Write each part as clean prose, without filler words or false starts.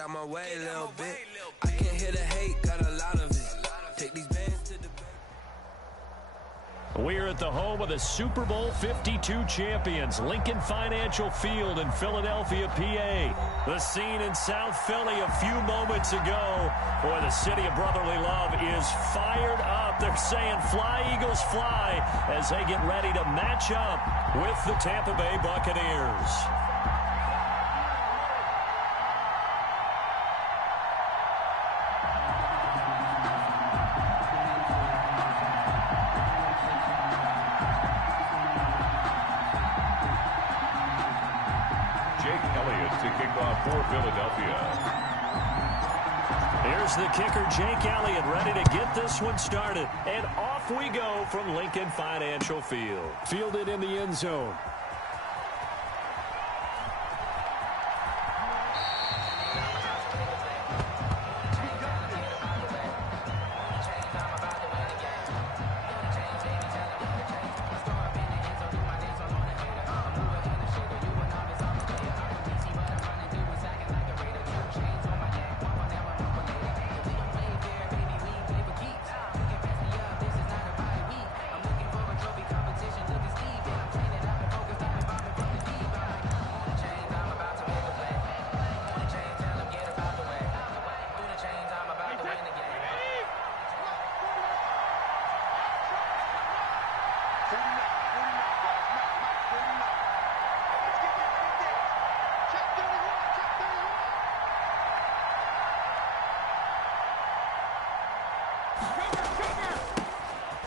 got my way a little bit. I can't hear the hate, got a lot of it. Take these bands to the bank. We're at the home of the Super Bowl 52 champions, Lincoln Financial Field in Philadelphia, PA. The scene in South Philly a few moments ago. Boy, the city of brotherly love is fired up. They're saying fly, Eagles, fly, as they get ready to match up with the Tampa Bay Buccaneers. For Philadelphia. Here's the kicker, Jake Elliott, ready to get this one started. And off we go from Lincoln Financial Field. Fielded in the end zone.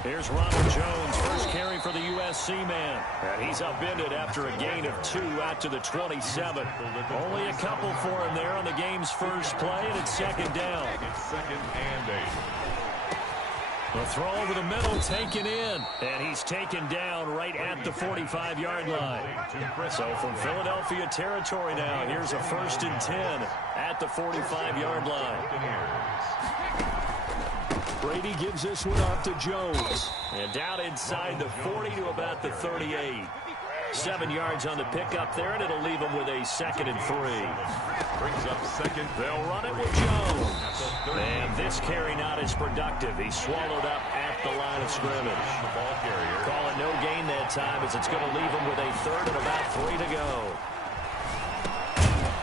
Here's Ronald Jones, first carry for the USC man. And he's upended after a gain of 2 out to the 27. Only a couple for him there on the game's first play, and it's second down. Second and 8. The throw over the middle, taken in. And he's taken down right at the 45-yard line. So from Philadelphia territory now, here's a 1st and 10 at the 45-yard line. Brady gives this one off to Jones. And down inside the 40 to about the 38. 7 yards on the pickup there, and it'll leave them with a 2nd and 3. Brings up second. They'll run it with Jones. And this carry not as productive. He's swallowed up at the line of scrimmage. The ball carrier. Calling no gain that time as it's going to leave him with a 3rd and about 3 to go.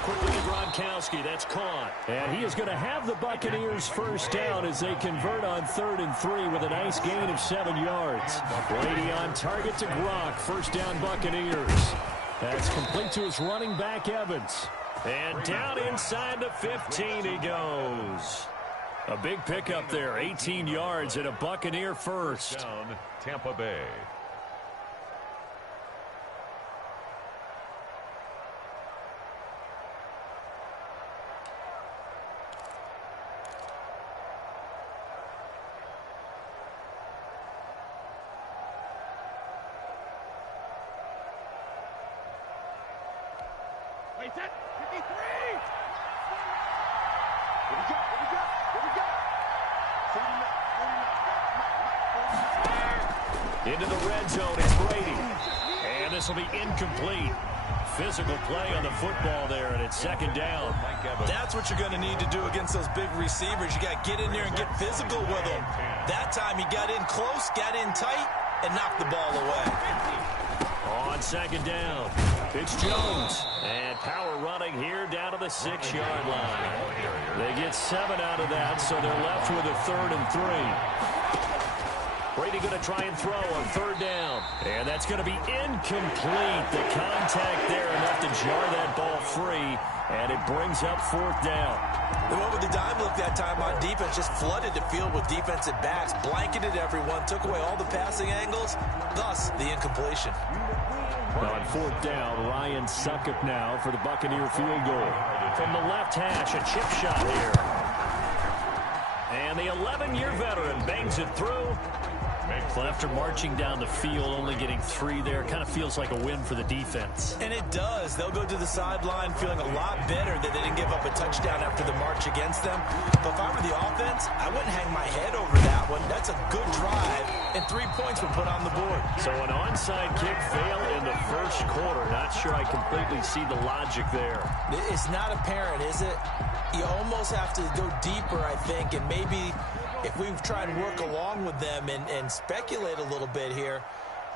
Quickly to Gronkowski, that's caught. And he is going to have the Buccaneers first down as they convert on 3rd and 3 with a nice gain of 7 yards. Brady on target to Gronk, first down Buccaneers. That's complete to his running back Evans. And down inside the 15 he goes. A big pickup there, 18 yards and a Buccaneer first. Down, Tampa Bay. Into the red zone is Brady. And this will be incomplete. Physical play on the football there, and it's 2nd down. That's what you're going to need to do against those big receivers. You got to get in there and get physical with them. That time he got in close, got in tight, and knocked the ball away. On 2nd down, it's Jones. And power running here down to the 6-yard line. They get 7 out of that, so they're left with a 3rd and 3. Brady going to try and throw on 3rd down. And that's going to be incomplete. The contact there enough to jar that ball free. And it brings up 4th down. They went with the dime look that time on defense. Just flooded the field with defensive backs. Blanketed everyone. Took away all the passing angles. Thus, the incompletion. On 4th down, Ryan Succop now for the Buccaneer field goal. From the left hash, a chip shot here. And the 11-year veteran bangs it through. Well, after marching down the field, only getting 3 there, kind of feels like a win for the defense. And it does. They'll go to the sideline feeling a lot better that they didn't give up a touchdown after the march against them. But if I were the offense, I wouldn't hang my head over that one. That's a good drive, and 3 points were put on the board. So an onside kick fail in the first quarter. Not sure I completely see the logic there. It's not apparent, is it? You almost have to go deeper, I think, and maybe if we try and work along with them and speculate a little bit here,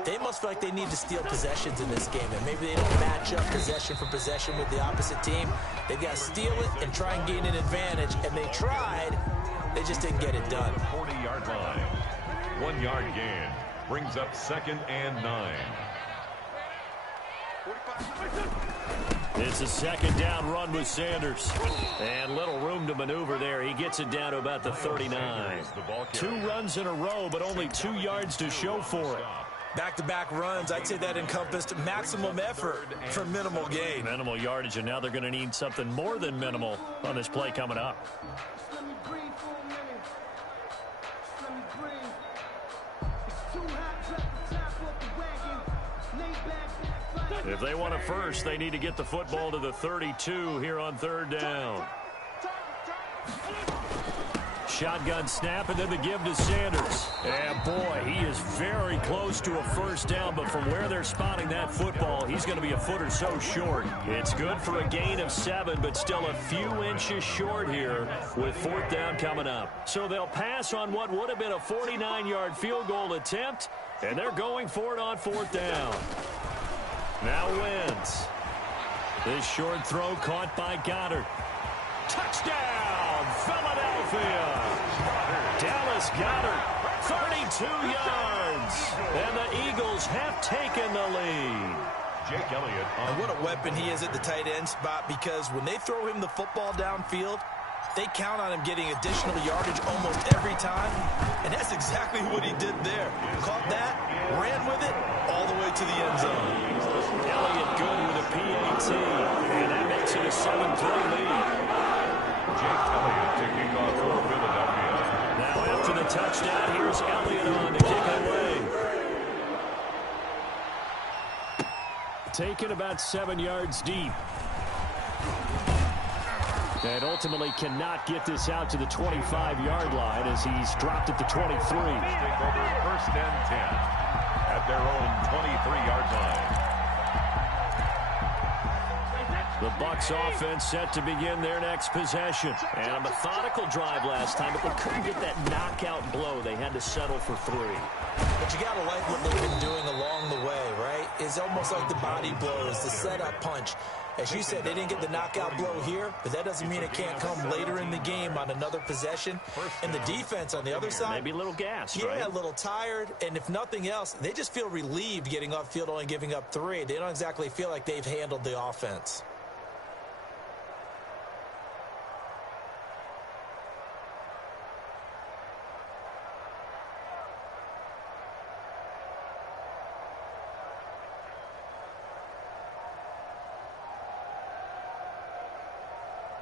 they must feel like they need to steal possessions in this game, and maybe they don't match up possession for possession with the opposite team. They've got to steal it and try and gain an advantage, and they tried. They just didn't get it done. 40-yard line. 1 yard gain. Brings up 2nd and 9. It's a 2nd down run with Sanders. And little room to maneuver there. He gets it down to about the 39. 2 runs in a row, but only 2 yards to show for it. Back-to-back runs, I'd say that encompassed maximum effort for minimal gain. Minimal yardage, and now they're going to need something more than minimal on this play coming up. If they want a first, they need to get the football to the 32 here on 3rd down. Shotgun snap, and then the give to Sanders. And boy, he is very close to a first down, but from where they're spotting that football, he's going to be a foot or so short. It's good for a gain of 7, but still a few inches short here with 4th down coming up. So they'll pass on what would have been a 49-yard field goal attempt, and they're going for it on 4th down. Now Wentz. This short throw caught by Goddard. Touchdown, Philadelphia. Dallas Goddard, 32 yards. And the Eagles have taken the lead. Jake Elliott. And what a weapon he is at the tight end spot, because when they throw him the football downfield, they count on him getting additional yardage almost every time. And that's exactly what he did there. Caught that, ran with it, all the way to the end zone. Elliott good with a PAT. And that makes it a 7-3 lead. Jake Elliott taking off for Philadelphia. Now after the touchdown, here's Elliott on to kick it away. Taken about 7 yards deep. And ultimately cannot get this out to the 25-yard line as he's dropped at the 23. Take over 1st and 10 at their own 23-yard line. The Bucs offense set to begin their next possession. And a methodical drive last time, but they couldn't get that knockout blow. They had to settle for 3. But you got to like what they've been doing along the way, right? It's almost like the body blows, the setup punch. As you said, they didn't get the knockout blow here, but that doesn't mean it can't come later in the game on another possession. And the defense on the other side, maybe a little gassed, yeah, right? a little tired. And if nothing else, they just feel relieved getting off field, only giving up 3. They don't exactly feel like they've handled the offense.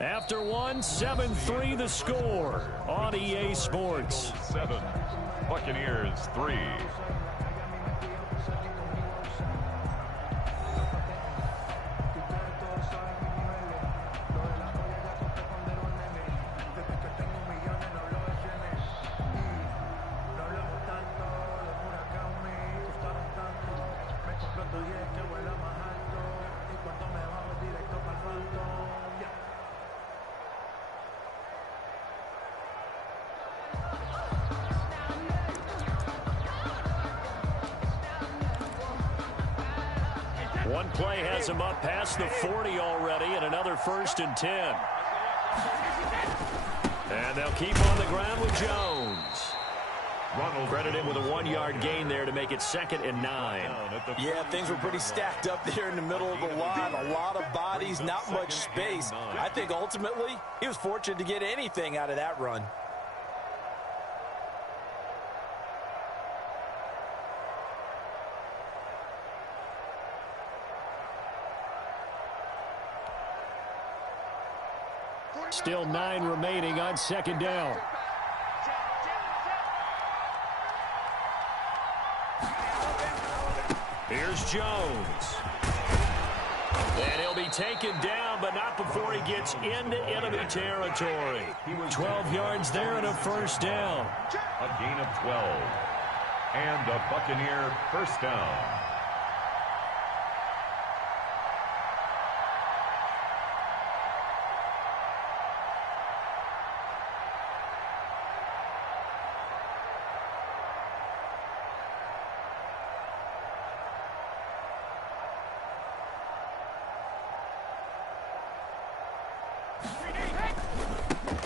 After 1, 7-3 the score on EA Sports. 7, Buccaneers 3. One play has him up past the 40 already, and another 1st and 10. And they'll keep on the ground with Jones. Credit him with a 1-yard gain there to make it 2nd and 9. Yeah, things were pretty stacked up there in the middle of the line. A lot of bodies, not much space. I think ultimately he was fortunate to get anything out of that run. Still 9 remaining on 2nd down. Here's Jones. And he'll be taken down, but not before he gets into enemy territory. 12 yards there and a 1st down. A gain of 12. And a Buccaneer 1st down.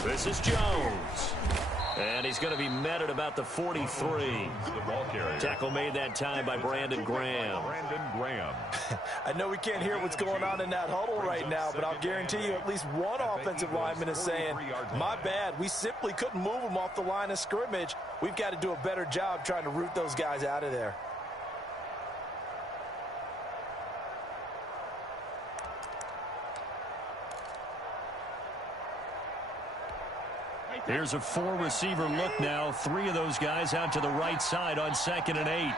This is Jones. And he's going to be met at about the 43. The ball carrier. Tackle made that time by Brandon Graham. I know we can't hear what's going on in that huddle right now, but I'll guarantee you at least one offensive lineman is saying, my bad, we simply couldn't move them off the line of scrimmage. We've got to do a better job trying to root those guys out of there. Here's a four-receiver look now. Three of those guys out to the right side on 2nd and 8.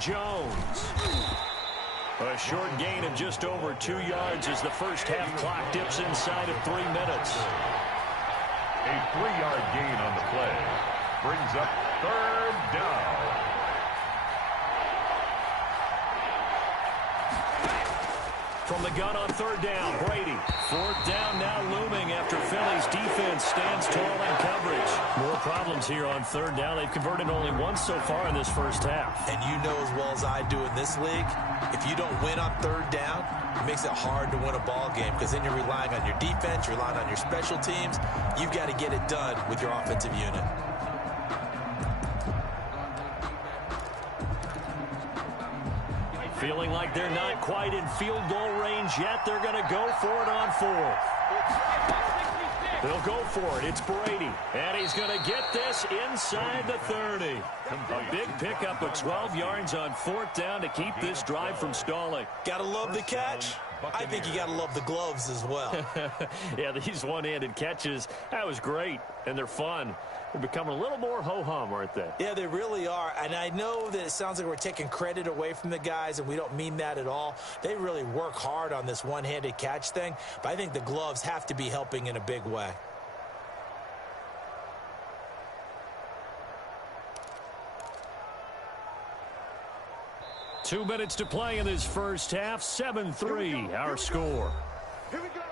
Jones. A short gain of just over 2 yards as the first half clock dips inside of 3 minutes. A 3-yard gain on the play brings up 3rd down. From the gun on 3rd down, Brady. 4th down now looming after Philly's defense stands tall in coverage. More problems here on 3rd down. They've converted only once so far in this first half. And you know as well as I do in this league, if you don't win on 3rd down, it makes it hard to win a ball game because then you're relying on your defense, you're relying on your special teams. You've got to get it done with your offensive unit. Feeling like they're not quite in field goal range yet. They're going to go for it on 4th. They'll go for it. It's Brady. And he's going to get this inside the 30. A big pickup of 12 yards on 4th down to keep this drive from stalling. Gotta love the catch. I think you gotta love the gloves as well. Yeah, these one-handed catches, that was great. And they're fun. They're becoming a little more ho-hum, aren't they? Yeah, they really are. And I know that it sounds like we're taking credit away from the guys, and we don't mean that at all. They really work hard on this one-handed catch thing, but I think the gloves have to be helping in a big way. Two minutes to play in this first half. 7-3, our score. Here we go.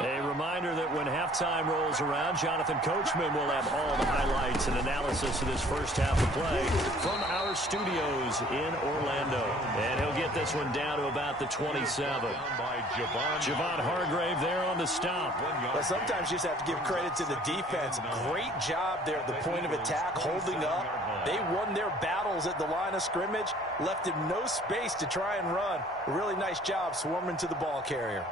A reminder that when halftime rolls around, Jonathan Coachman will have all the highlights and analysis of this first half of play from our studios in Orlando. And he'll get this one down to about the 27. Javon Hargrave there on the stop. Well, sometimes you just have to give credit to the defense. Great job there at the point of attack, holding up. They won their battles at the line of scrimmage, left him no space to try and run. A really nice job swarming to the ball carrier.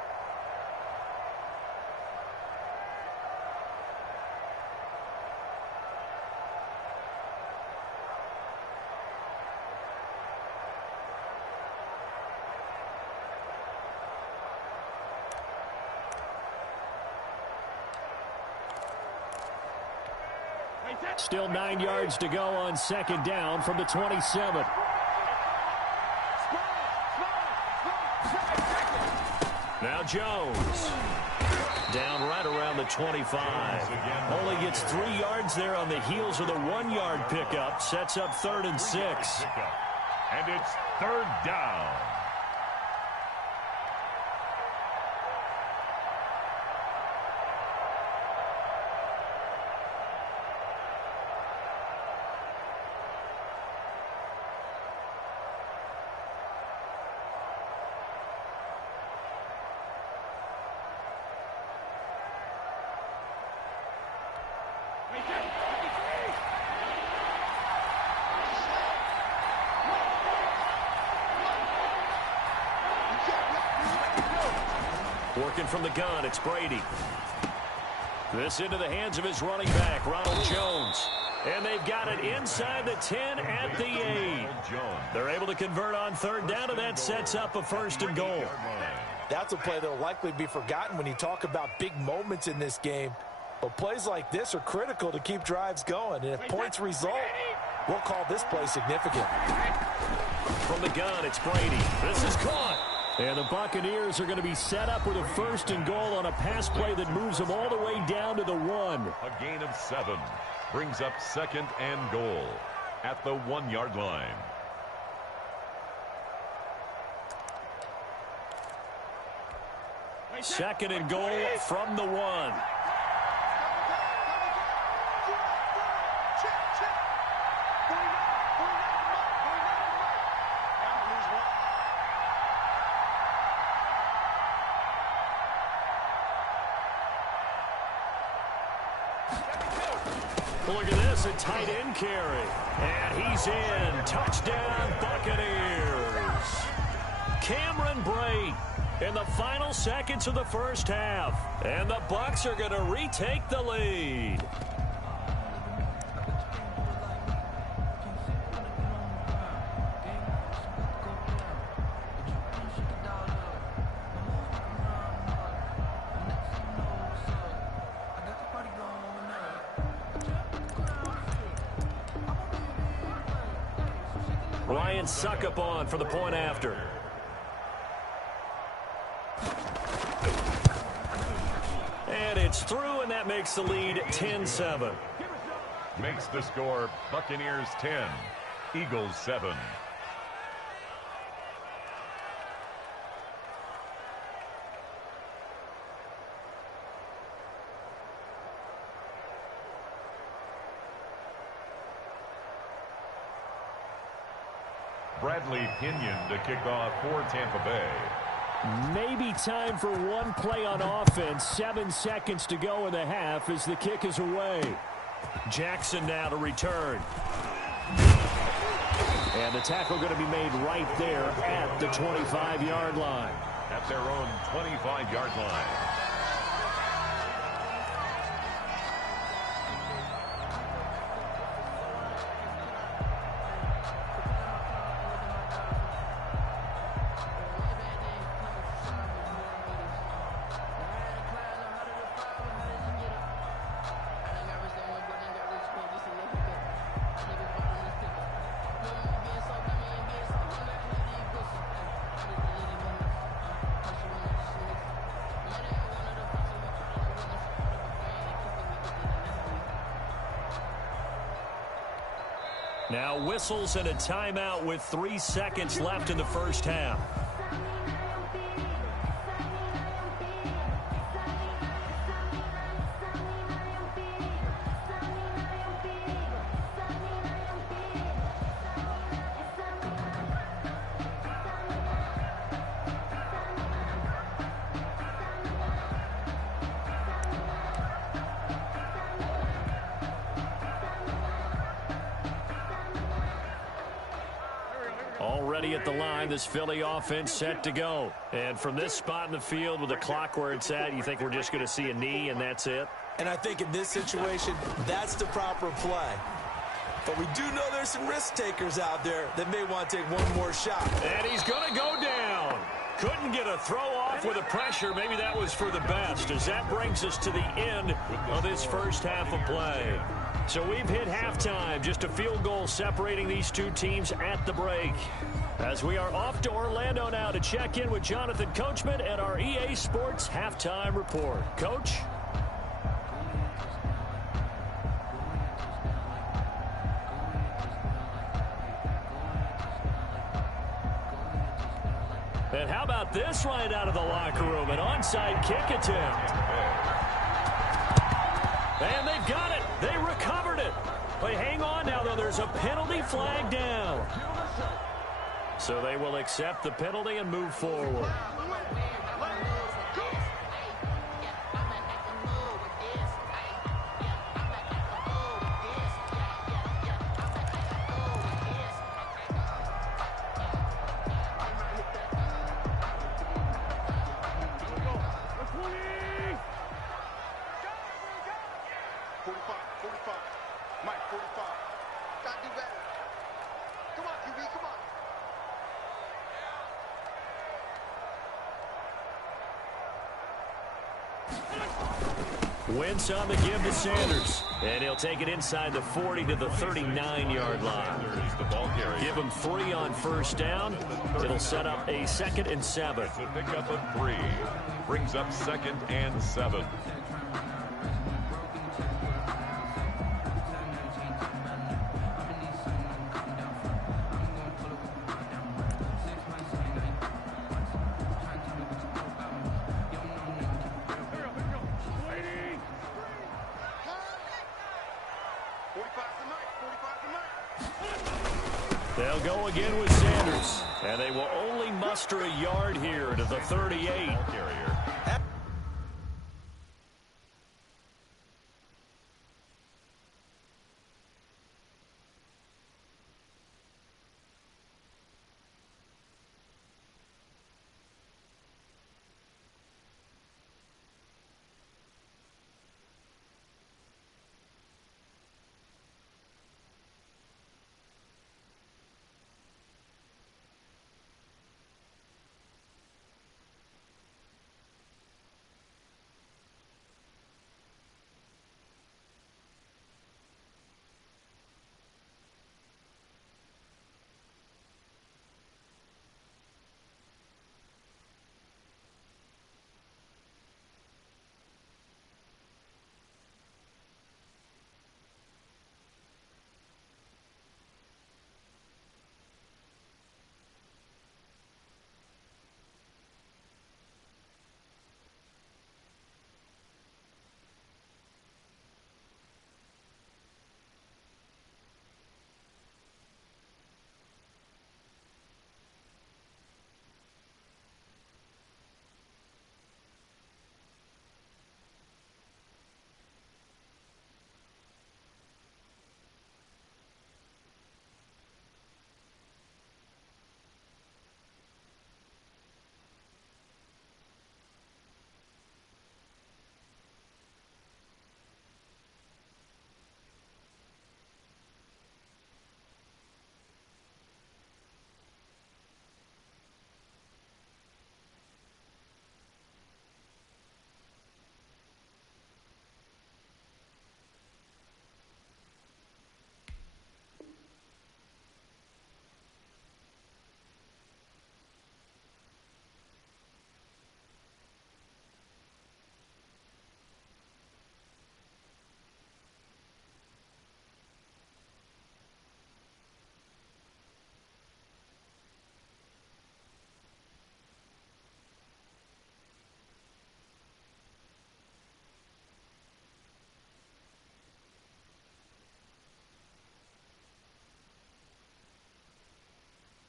Still 9 yards to go on 2nd down from the 27. Now Jones. Down right around the 25. Only gets 3 yards there on the heels of the 1-yard pickup. Sets up 3rd and 6. And it's 3rd down. Working from the gun, it's Brady. This into the hands of his running back, Ronald Jones. And they've got it inside the 10 at the 8. They're able to convert on 3rd down, and that sets up a 1st and goal. That's a play that will likely be forgotten when you talk about big moments in this game. But plays like this are critical to keep drives going. And if points result, we'll call this play significant. From the gun, it's Brady. This is caught. And the Buccaneers are going to be set up with a 1st and goal on a pass play that moves them all the way down to the 1. A gain of 7 brings up 2nd and goal at the 1-yard line. Second and goal from the 1. Look at this, a tight end carry. And he's in. Touchdown, Buccaneers. Cameron Brate in the final seconds of the first half. And the Bucs are going to retake the lead. Ryan Suckup on for the point after. And it's through, and that makes the lead 10-7. Makes the score Buccaneers 10, Eagles 7. Bradley Pinion to kick off for Tampa Bay. Maybe time for one play on offense. 7 seconds to go in the half as the kick is away. Jackson now to return. And the tackle going to be made right there at the 25-yard line. At their own 25-yard line. Now whistles and a timeout with 3 seconds left in the first half. Already at the line, this Philly offense set to go. And from this spot in the field with the clock where it's at, you think we're just going to see a knee and that's it? And I think in this situation, that's the proper play. But we do know there's some risk takers out there that may want to take one more shot. And he's going to go down. Couldn't get a throw off with the pressure. Maybe that was for the best, as that brings us to the end of this first half of play. So we've hit halftime, just a field goal separating these two teams at the break. As we are off to Orlando now to check in with Jonathan Coachman and our EA Sports Halftime Report. Coach? And how about this right out of the locker room? An onside kick attempt. And they've got it. They recovered it. But hang on now, though. There's a penalty flag down. So they will accept the penalty and move forward. Wentz on the give to Sanders. And he'll take it inside the 40 to the 39-yard line. Give him 3 on first down. It'll set up a 2nd and 7. So pick up a 3. Brings up 2nd and 7. They'll go again with Sanders. And they will only muster a yard here to the 38.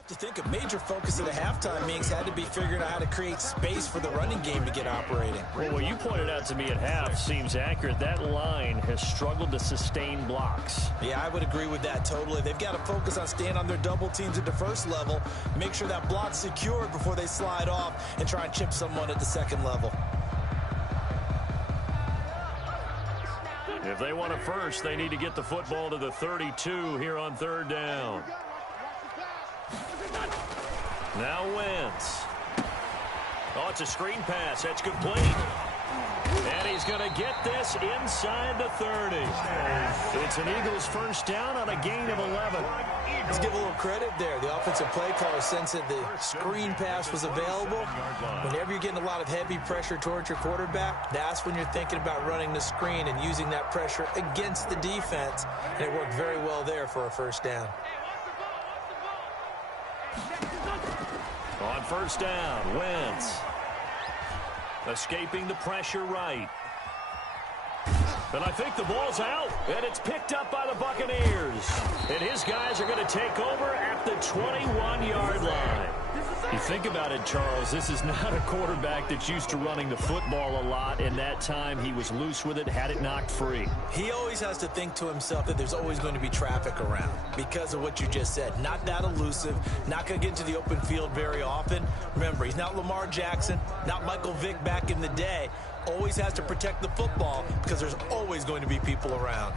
To think a major focus of the halftime meetings had to be figuring out how to create space for the running game to get operating. Well, what you pointed out to me at half seems accurate. That line has struggled to sustain blocks. Yeah, I would agree with that totally. They've got to focus on staying on their double teams at the first level, make sure that block's secured before they slide off and try and chip someone at the second level. If they want a first, they need to get the football to the 32 here on 3rd down. Now Wentz. Oh, it's a screen pass. That's complete. And he's going to get this inside the 30. It's an Eagles first down on a gain of 11. Let's give a little credit there. The offensive play caller sensed that the screen pass was available. Whenever you're getting a lot of heavy pressure towards your quarterback, that's when you're thinking about running the screen and using that pressure against the defense. And it worked very well there for a first down. On first down, Wentz. Escaping the pressure right. And I think the ball's out. And it's picked up by the Buccaneers. And his guys are going to take over at the 21-yard line. You think about it, Charles, this is not a quarterback that's used to running the football a lot. In that time, he was loose with it, had it knocked free. He always has to think to himself that there's always going to be traffic around because of what you just said. Not that elusive, not going to get into the open field very often. Remember, he's not Lamar Jackson, not Michael Vick back in the day. Always has to protect the football because there's always going to be people around.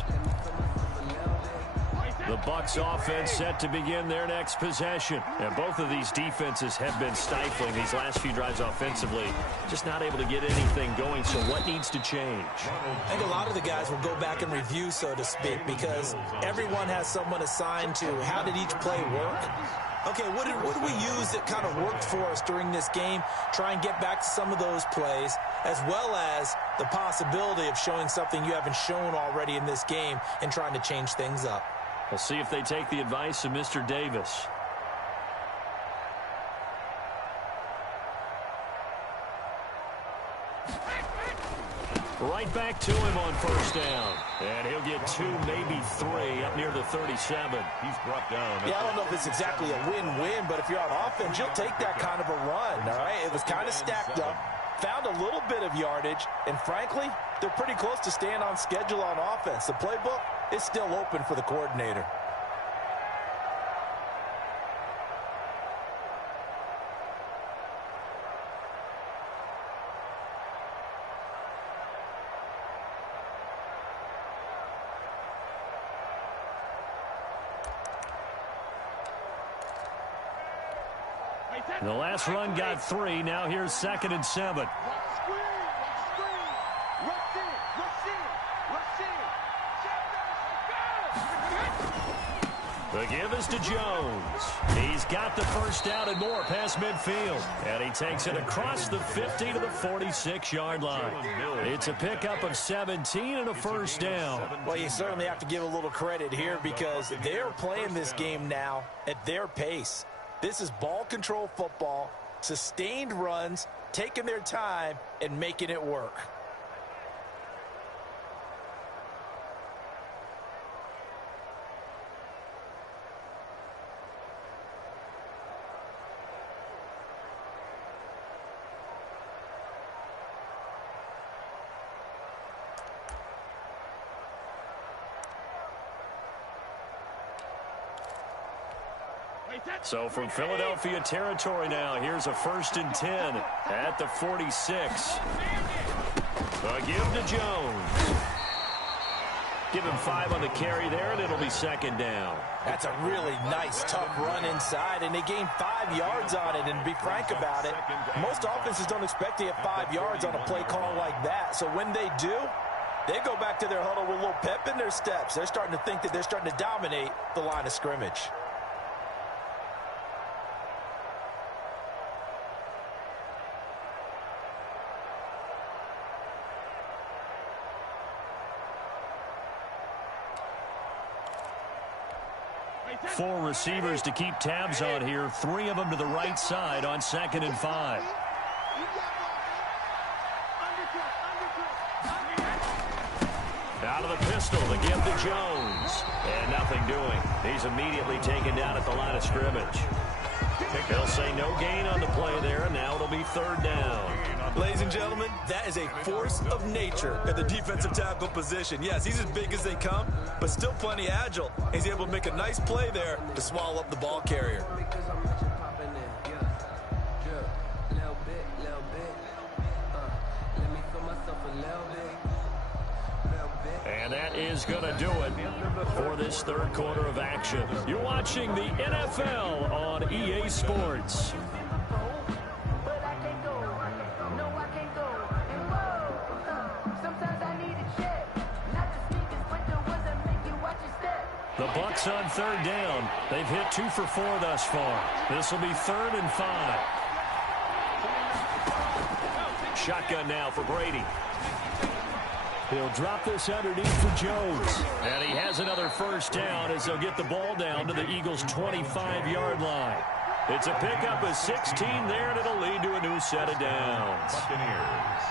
The Bucs offense set to begin their next possession. And both of these defenses have been stifling these last few drives offensively. Just not able to get anything going, so what needs to change? I think a lot of the guys will go back and review, so to speak, because everyone has someone assigned to how did each play work. Okay, what did we use that kind of worked for us during this game? Try and get back to some of those plays, as well as the possibility of showing something you haven't shown already in this game and trying to change things up. We'll see if they take the advice of Mr. Davis. Right back to him on first down. And he'll get 2, maybe 3 up near the 37. He's brought down. Yeah, I don't know if it's exactly a win-win, but if you're on offense, you'll take that kind of a run, all right? It was kind of stacked up, found a little bit of yardage, and frankly, they're pretty close to staying on schedule on offense. The playbook is still open for the coordinator. The last run got 3. Now here's 2nd and 7. The give is to Jones. He's got the first down and more past midfield. And he takes it across the 50 to the 46-yard line. It's a pickup of 17 and a first down. Well, you certainly have to give a little credit here because they're playing this game now at their pace. This is ball control football, sustained runs, taking their time, and making it work. So from Philadelphia territory now, here's a 1st and 10 at the 46. A give to Jones. Give him 5 on the carry there, and it'll be 2nd down. That's a really nice, tough run inside, and they gained 5 yards on it. And to be frank about it, most offenses don't expect to get 5 yards on a play call like that. So when they do, they go back to their huddle with a little pep in their steps. They're starting to think that they're starting to dominate the line of scrimmage. Four receivers to keep tabs on here. 3 of them to the right side on 2nd and 5. Out of the pistol, the give to Jones. And nothing doing. He's immediately taken down at the line of scrimmage. They'll say no gain on the play there, and now it'll be 3rd down. Ladies and gentlemen, that is a force of nature at the defensive tackle position. Yes, he's as big as they come, but still plenty agile. He's able to make a nice play there to swallow up the ball carrier. And that is going to do it for this 3rd quarter of action. You're watching the NFL on EA Sports. The Bucs on 3rd down. They've hit 2 for 4 thus far. This will be 3rd and 5. Shotgun now for Brady. He'll drop this underneath for Jones. And he has another first down as they'll get the ball down to the Eagles' 25-yard line. It's a pickup of 16 there, and it'll lead to a new set of downs. Buccaneers.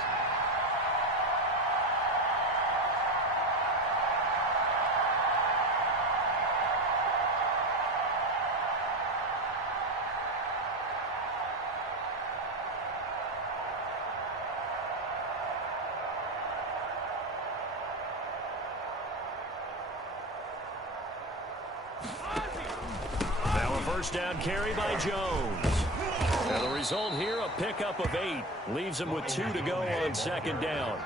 First down carry by Jones. And the result here, a pickup of 8. Leaves him with 2 to go on 2nd down.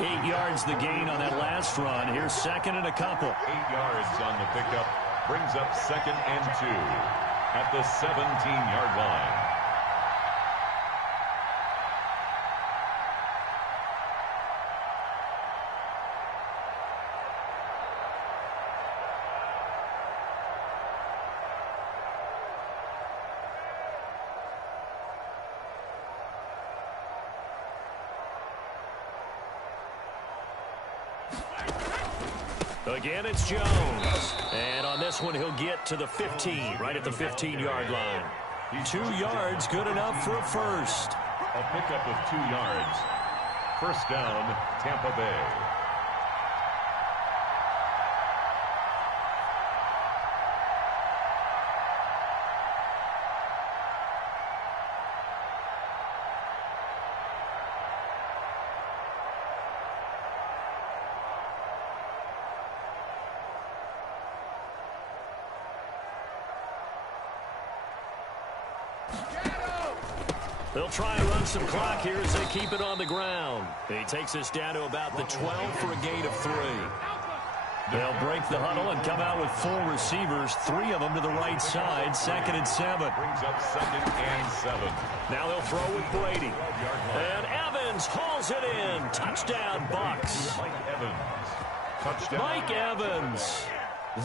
8 yards the gain on that last run. Here's 2nd and a couple. 8 yards on the pickup. Brings up 2nd and 2 at the 17-yard line. Again, it's Jones. And on this one, he'll get to the 15, right at the 15-yard line. 2 yards, good enough for a first. A pickup of 2 yards. First down, Tampa Bay. They'll try and run some clock here as they keep it on the ground. He takes us down to about the 12 for a gain of 3. They'll break the huddle and come out with 4 receivers, 3 of them to the right side, 2nd and 7. Brings up 2nd and 7. Now they'll throw with Brady. And Evans hauls it in. Touchdown, Bucks. Mike Evans. Touchdown. Mike Evans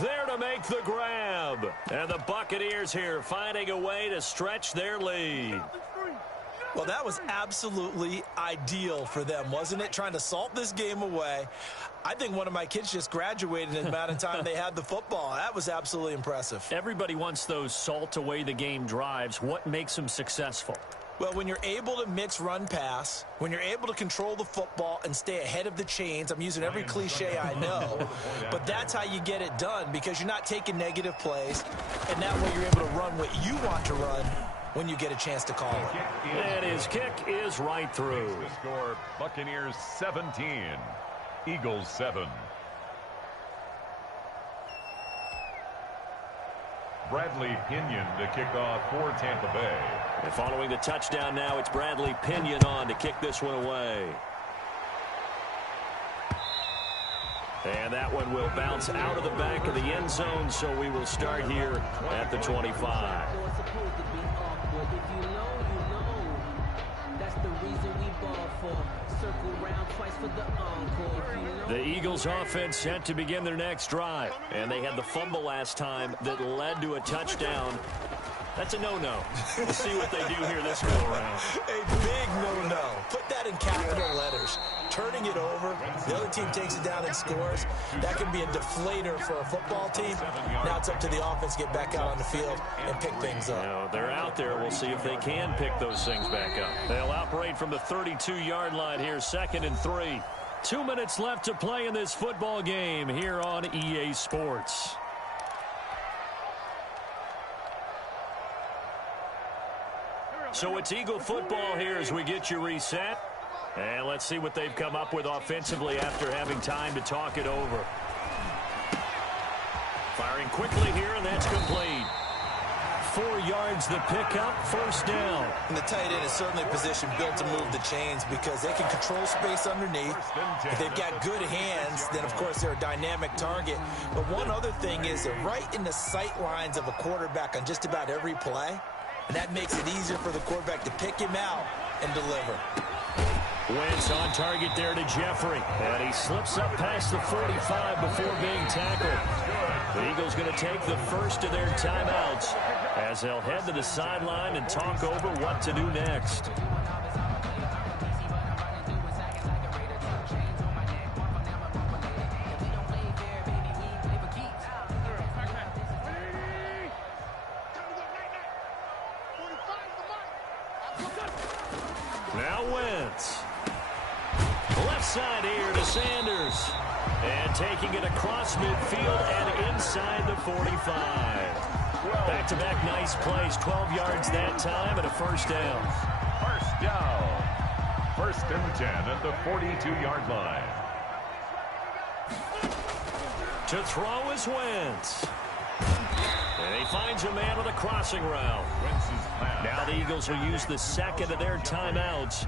there to make the grab. And the Buccaneers here finding a way to stretch their lead. Well, that was absolutely ideal for them, wasn't it? Trying to salt this game away. I think one of my kids just graduated in the amount of time they had the football. That was absolutely impressive. Everybody wants those salt away the game drives. What makes them successful? Well, when you're able to mix run-pass, when you're able to control the football and stay ahead of the chains, I'm using every cliche I know, but that's how you get it done because you're not taking negative plays, and that way you're able to run what you want to run when you get a chance to call it. And his kick is right through. The score, Buccaneers 17, Eagles 7. Bradley Pinion to kick off for Tampa Bay. And following the touchdown now, it's Bradley Pinion on to kick this one away. And that one will bounce out of the back of the end zone, so we will start here at the 25. The Eagles offense set to begin their next drive. And they had the fumble last time that led to a touchdown. That's a no-no. We'll see what they do here this go-around. A big no-no. Put that in capital letters. Turning it over, the other team takes it down and scores. That can be a deflator for a football team. Now it's up to the offense to get back out on the field and pick things up. Now, they're out there. We'll see if they can pick those things back up. They'll operate from the 32-yard line here, 2nd and 3. 2 minutes left to play in this football game here on EA Sports. So it's Eagle football here as we get you reset. And let's see what they've come up with offensively after having time to talk it over. Firing quickly here, and that's complete. 4 yards the pickup, first down. And the tight end is certainly a position built to move the chains because they can control space underneath. If they've got good hands, then of course they're a dynamic target. But one other thing is they're right in the sight lines of a quarterback on just about every play. And that makes it easier for the quarterback to pick him out and deliver. Wentz on target there to Jeffrey. And he slips up past the 45 before being tackled. The Eagles going to take the first of their timeouts as they'll head to the sideline and talk over what to do next. Now Wentz. Left side here to Sanders. And taking it across midfield and inside the 45. Back-to-back nice plays. 12 yards that time and a first down. First down. 1st and 10 at the 42-yard line. To throw is Wentz. And he finds a man with a crossing route. Now the Eagles will use the second of their timeouts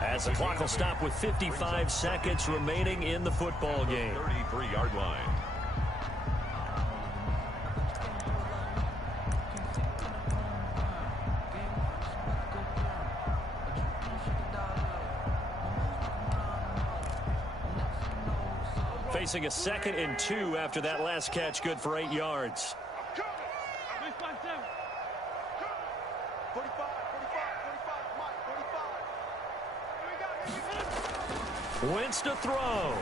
as the clock will stop with 55 seconds remaining in the football game. 33-yard line. facing a 2nd and 2 after that last catch, good for 8 yards. Wentz to throw.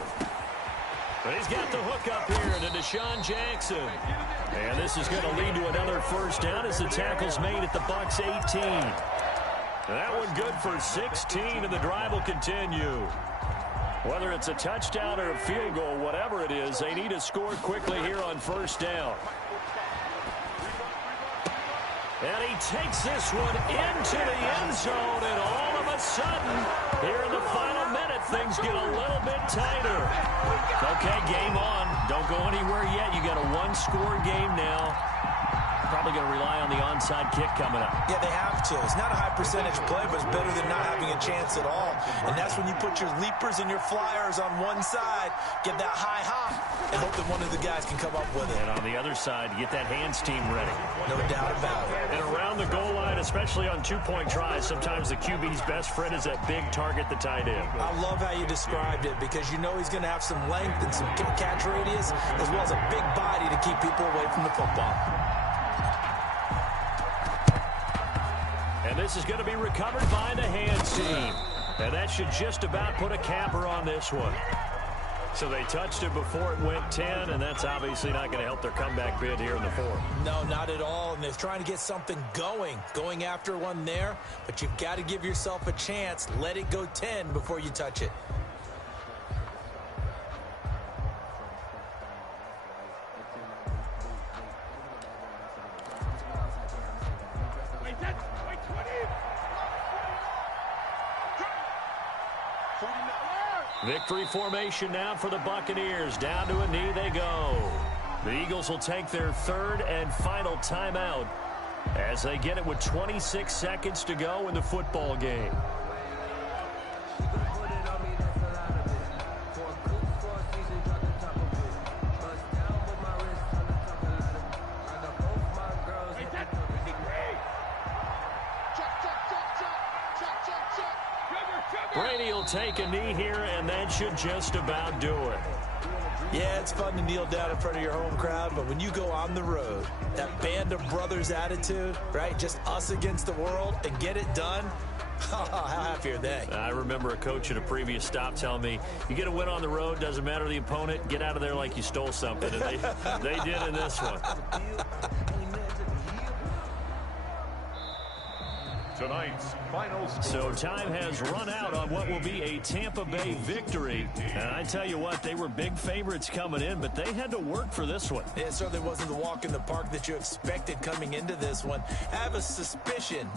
But he's got the hook up here to Deshaun Jackson. And this is going to lead to another first down as the tackle's made at the Bucs 18. That one good for 16, and the drive will continue. Whether it's a touchdown or a field goal, whatever it is, they need to score quickly here on first down. And he takes this one into the end zone, and all of a sudden, here in the final minute, things get a little bit tighter. Okay, game on. Don't go anywhere yet. You got a one-score game now. Probably going to rely on the onside kick coming up. Yeah, they have to. It's not a high percentage play, but it's better than not having a chance at all. And that's when you put your leapers and your flyers on one side, get that high hop, and hope that one of the guys can come up with it. And on the other side, get that hands team ready. No doubt about it. And around the goal line, especially on two-point tries, sometimes the QB's best friend is that big target, the tight end. I love how you described it because you know he's going to have some length and some catch radius as well as a big body to keep people away from the football. And this is going to be recovered by the hands team. And that should just about put a capper on this one. So they touched it before it went 10, and that's obviously not going to help their comeback bid here in the fourth. No, not at all. And they're trying to get something going after one there. But you've got to give yourself a chance. Let it go 10 before you touch it. Victory formation now for the Buccaneers. Down to a knee they go. The Eagles will take their third and final timeout as they get it with 26 seconds to go in the football game. Brady will take a knee here, and that should just about do it. Yeah, it's fun to kneel down in front of your home crowd, but when you go on the road, that band of brothers attitude, right, just us against the world, and get it done, how happy are they? I remember a coach at a previous stop telling me, you get a win on the road, doesn't matter the opponent, get out of there like you stole something, and they did in this one. Tonight's final score. So time has run out on what will be a Tampa Bay victory. And I tell you what, they were big favorites coming in, but they had to work for this one. It certainly wasn't the walk in the park that you expected coming into this one. I have a suspicion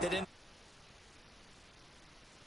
that in